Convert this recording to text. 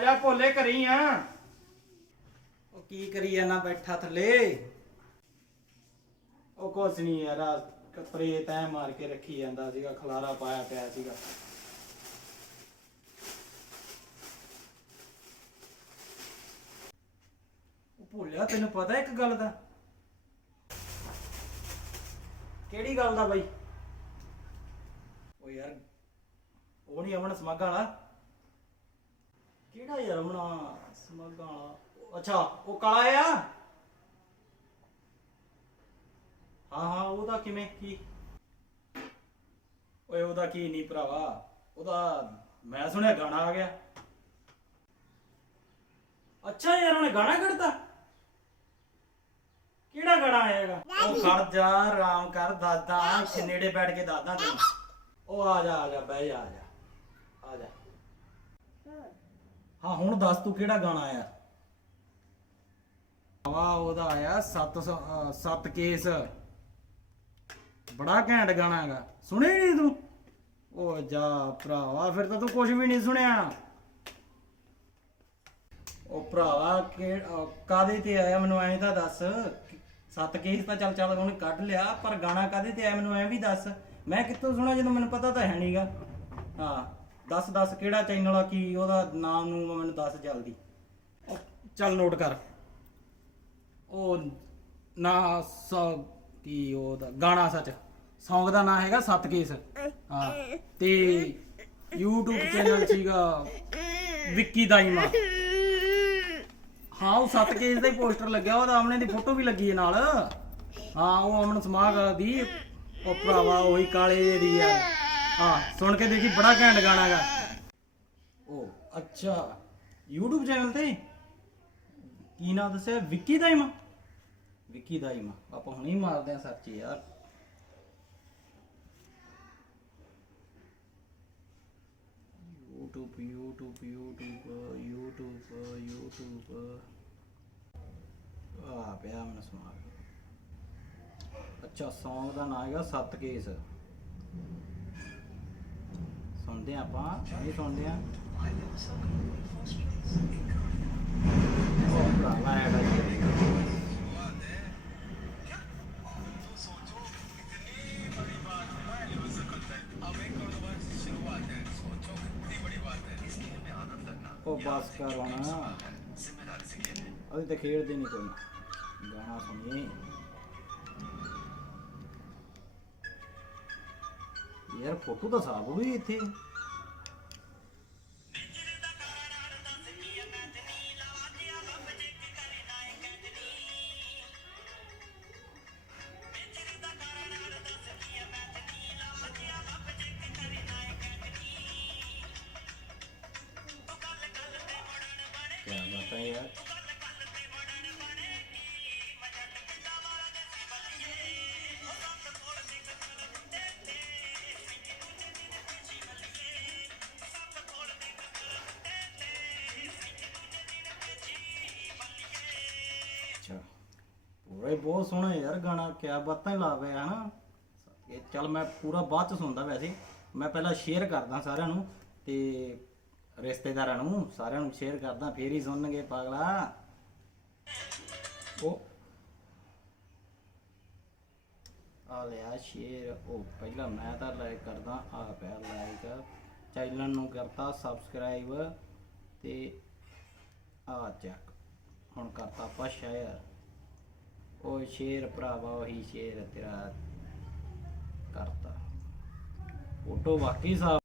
ਆ ਜਾ ਭੋਲੇ ਘਰੀ ਆ। ਉਹ ਕੀ ਕਰੀ ਜਾਣਾ ਬੈਠਾ ਥੱਲੇ? ਉਹ ਕੁਛ ਨਹੀਂ ਯਾਰ ਆਹ ਕੱਪੜੇ ਤੈ ਮਾਰ ਕੇ ਰੱਖੀ ਜਾਂਦਾ ਸੀਗਾ ਖਲਾਰਾ ਪਾਇਆ ਪਿਆ ਸੀਗਾ। ਉਹ ਭੋਲਿਆ ਤੈਨੂੰ ਪਤਾ ਇੱਕ ਗੱਲ ਦਾ? ਕਿਹੜੀ ਗੱਲ ਦਾ ਬਾਈ? ਉਹ ਯਾਰ ਉਹ ਨਹੀਂ ਅਮਨ ਸਮਾਗਾ ਵਾਲਾ? ਕਿਹੜਾ ਯਾਰ ਅਮਨ ਸਮਾਗਾ ਵਾਲਾ? ਉਹ- ਅੱਛਾ ਉਹ ਕਾਲਾ ਆ? ਹਾਂ ਹਾਂ ਉਹਦਾ ਕਿਵੇਂ ਕੀ? ਓਏ ਉਹਦਾ ਕੀ ਨਹੀਂ ਭਰਾਵਾ? ਉਹਦਾ ਮੈਂ ਸੁਣਿਆ ਗਾਣਾ ਆ ਗਿਆ। ਅੱਛਾ ਯਾਰ ਉਹਨੇ ਗਾਣਾ ਕੱਢਤਾ? ਕਿਹੜਾ ਗਾਣਾ ਆਏਗਾ ਉਹ ਖੜ ਜਾ ਆਰਾਮ ਕਰ ਦਾਦਾ ਇੱਥੇ ਨੇੜੇ ਬੈਠ ਕੇ ਦਾਦਾ ਤੈਨੂੰ। ਉਹ ਆ ਜਾ ਆ ਜਾ ਬਹਿ ਜਾ ਆ ਜਾ ਆ ਜਾ ਹਾਂ, ਹੁਣ ਦੱਸ ਤੂੰ ਕਿਹੜਾ ਗਾਣਾ ਆਇਆ? ਵਾ ਉਹਦਾ ਆਇਆ 7 ਸੱਤ ਕੇਸ। ਬੜਾ ਘੈਂਟ ਗਾਣਾ ਹੈਗਾ। ਸੁਣਿਆ ਨਹੀਂ ਤੂੰ? ਉਹ ਜਾ ਭਰਾਵਾ, ਫਿਰ ਤਾਂ ਤੂੰ ਕੁਝ ਵੀ ਨਹੀਂ ਸੁਣਿਆ। ਉਹ ਭਰਾਵਾ ਕਿ ਅਹ ਕਾਹਦੇ ਤੇ ਆਇਆ? ਮੈਨੂੰ ਐਂ ਤਾਂ ਦੱਸ। ਸੱਤ ਕੇਸ ਤਾਂ ਚੱਲ ਚੱਲ, ਹੁਣ ਕੱਢ ਲਿਆ, ਪਰ ਗਾਣਾ ਕਾਹਦੇ ਤੇ ਆਇਆ? ਮੈਨੂੰ ਐਂ ਵੀ ਦੱਸ। ਮੈਂ ਕਿੱਥੋਂ ਸੁਣਾ ਜਦੋਂ ਮੈਨੂੰ ਪਤਾ ਤਾਂ ਹੈ ਨਹੀਂਗਾ ਹਾਂ। ਦੱਸ ਦੱਸ ਕਿਹੜਾ ਚੈਨਲ ਆ, ਕੀ ਉਹਦਾ ਨਾਮ ਨੂੰ ਮੈਨੂੰ ਦੱਸ ਜਲਦੀ। ਉਹ ਚੱਲ ਨੋਟ ਕਰ। ਉਹ ਨਾ ਸ, ਕੀ ਉਹਦਾ, ਗਾਣਾ ਸੱਚ। Song ਦਾ ਨਾਮ ਹੈਗਾ ਸੱਤ ਕੇਸ ਹਾਂ। ਤੇ YouTube ਚੈਨਲ ਸੀਗਾ ਵਿੱਕੀ ਦਾਈਮਾ। ਹਾਂ, ਉਹ ਸੱਤ ਕੇਸ ਦਾ ਹੀ ਪੋਸਟਰ ਲੱਗਿਆ, ਉਹਦਾ ਆਮਣੇ ਦੀ ਫੋਟੋ ਵੀ ਲੱਗੀ ਹੈ ਨਾਲ। ਹਾਂ, ਉਹ ਅਮਨ ਸਮਾਗ ਦੀ, ਉਹ ਭਰਾਵਾ ਉਹੀ ਕਾਲੇ ਜਿਹੇ ਦੀ ਆ। ਹਾਂ, ਸੁਣ ਕੇ ਦੇਖੀ, ਬੜਾ ਘੈਂਟ ਗਾਣਾ ਹੈਗਾ। ਉਹ ਅੱਛਾ। YouTube ਚੈਨਲ ਤੇ? ਕੀ ਨਾਮ ਦੱਸਿਆ? ਵਿੱਕੀ ਦਾਈਮਾ? ਵਿੱਕੀ ਦਾਈਮਾ। ਆਪਾਂ ਹੁਣੇ ਹੀ ਮਾਰਦੇ ਆ ਸਰਚ ਯਾਰ। YouTube YouTube YouTube YouTube YouTube ਆ ਪਿਆ ਮੈਨੂੰ ਸਮਾ ਅੱਛਾ, Song ਦਾ ਨਾਮ ਹੈਗਾ ਸੱਤ ਕੇਸ ਸੁਣਦੇ ਹਾਂ ਆਪਾਂ ਇਹ ਸੁਣਦੇ ਆ ਉਹ ਭਰਾਵਾ ਹੈਗਾ ਜੀ। ਉਹ ਬਸ ਕਰ ਹੁਣ। ਅਸੀਂ ਤਾਂ ਖੇਡਦੇ ਨਹੀਂ ਕੋਈ। ਗਾਣਾ ਸੁਣੀਏ। ਯਾਰ ਫੋਟੋ ਤਾਂ ਸਾਫ਼ ਹੋਈ ਇੱਥੇ। क्या बात है यार ਅੱਛਾ ਪੂਰਾ ਹੀ ਬਹੁਤ ਸੋਹਣਾ ਯਾਰ ਗਾਣਾ ਕਿਆ ਬਾਤਾਂ ਹੀ ਲਾ ਪਿਆ ਹਨਾ ਇਹ ਚੱਲ ਮੈਂ ਪੂਰਾ ਬਾਅਦ ਚ ਸੁਣਦਾ ਵੈਸੇ ਮੈਂ ਪਹਿਲਾਂ ਸ਼ੇਅਰ ਕਰਦਾ ਸਾਰਿਆਂ ਨੂੰ ਤੇ ਰਿਸ਼ਤੇਦਾਰਾਂ ਨੂੰ ਸਾਰਿਆਂ ਨੂੰ ਸ਼ੇਅਰ ਕਰਦਾ ਫੇਰ ਹੀ ਸੁਣਨਗੇ ਪਾਗਲਾ। ਉਹ। ਆ ਲਿਆ ਸ਼ੇਅਰ ਉਹ ਪਹਿਲਾਂ ਮੈਂ ਤਾਂ ਲਾਈਕ ਕਰਦਾ ਆ ਪਿਆ ਲਾਈਕ ਚੈਨਲ ਨੂੰ ਕਰਤਾ ਸਬਸਕ੍ਰਾਈਬ ਤੇ ਆ ਚੱਕ ਹੁਣ ਕਰਤਾ ਆਪਾਂ ਸ਼ੇਅਰ ਉਹ ਸ਼ੇਰ ਭਰਾਵਾ ਉਹੀ ਸ਼ੇਰ ਤੇਰਾ ਕਰਤਾ। ਫੋਟੋ ਵਾਕਈ ਸਾਫ਼